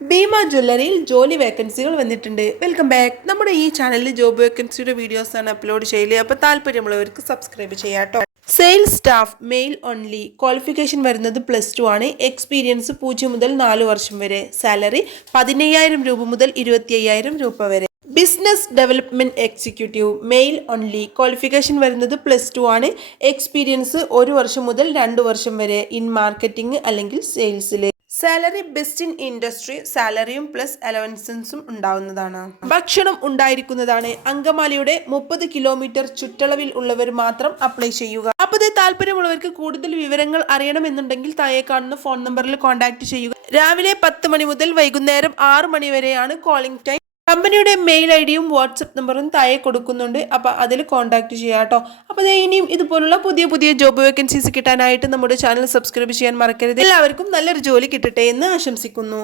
ഭീമ ജ്വല്ലറിയിൽ ജോലി വേക്കൻസികൾ വന്നിട്ടുണ്ട്. Welcome back. നമ്മുടെ ഈ ചാനലിൽ ജോബ് വേക്കൻസിയുടെ വീഡിയോസാണ് അപ്ലോഡ് ചെയ്യല്. അപ്പോൾ താല്പര്യമുള്ളവർക്ക് സബ്സ്ക്രൈബ് ചെയ്യാട്ടോ. Sales staff male only. Qualification വരുന്നത് +2 ആണ്. എക്സ്പീരിയൻസ് 0 മുതൽ 4 വർഷം വരെ. സാലറി 15,000 രൂപ മുതൽ 25,000 രൂപ വരെ. Business development executive mail only. Qualification വരുന്നത് +2 ആണ്. എക്സ്പീരിയൻസ് 1 വർഷം മുതൽ 2 വർഷം വരെ ഇൻ മാർക്കറ്റിംഗ് അല്ലെങ്കിൽ സെയിൽസിൽ. Salary best in industry. സാലറിയും പ്ലസ് അലവൻസൻസും ഉണ്ടാവുന്നതാണ്. ഭക്ഷണം ഉണ്ടായിരിക്കുന്നതാണ്. അങ്കമാലിയുടെ 30 കിലോമീറ്റർ ചുറ്റളവിൽ ഉള്ളവർ മാത്രം അപ്ലൈ ചെയ്യുക. അപ്പോൾ ഇത് താല്പര്യമുള്ളവർക്ക് കൂടുതൽ വിവരങ്ങൾ അറിയണമെന്നുണ്ടെങ്കിൽ താഴെ കാണുന്ന ഫോൺ നമ്പറിൽ കോൺടാക്ട് ചെയ്യുക. രാവിലെ 10 മണി മുതൽ വൈകുന്നേരം 6 മണി വരെയാണ് കോളിംഗ് ടൈം. കമ്പനിയുടെ മെയിൽ ഐഡിയും വാട്സപ്പ് നമ്പറും താഴെ കൊടുക്കുന്നുണ്ട്. അപ്പോൾ അതിൽ കോൺടാക്ട് ചെയ്യാം കേട്ടോ. അപ്പോൾ ഇനിയും ഇതുപോലുള്ള പുതിയ പുതിയ ജോബ് വേക്കൻസീസ് കിട്ടാനായിട്ട് നമ്മുടെ ചാനൽ സബ്സ്ക്രൈബ് ചെയ്യാൻ മറക്കരുത്. എല്ലാവർക്കും നല്ലൊരു ജോലി കിട്ടട്ടെ എന്ന് ആശംസിക്കുന്നു.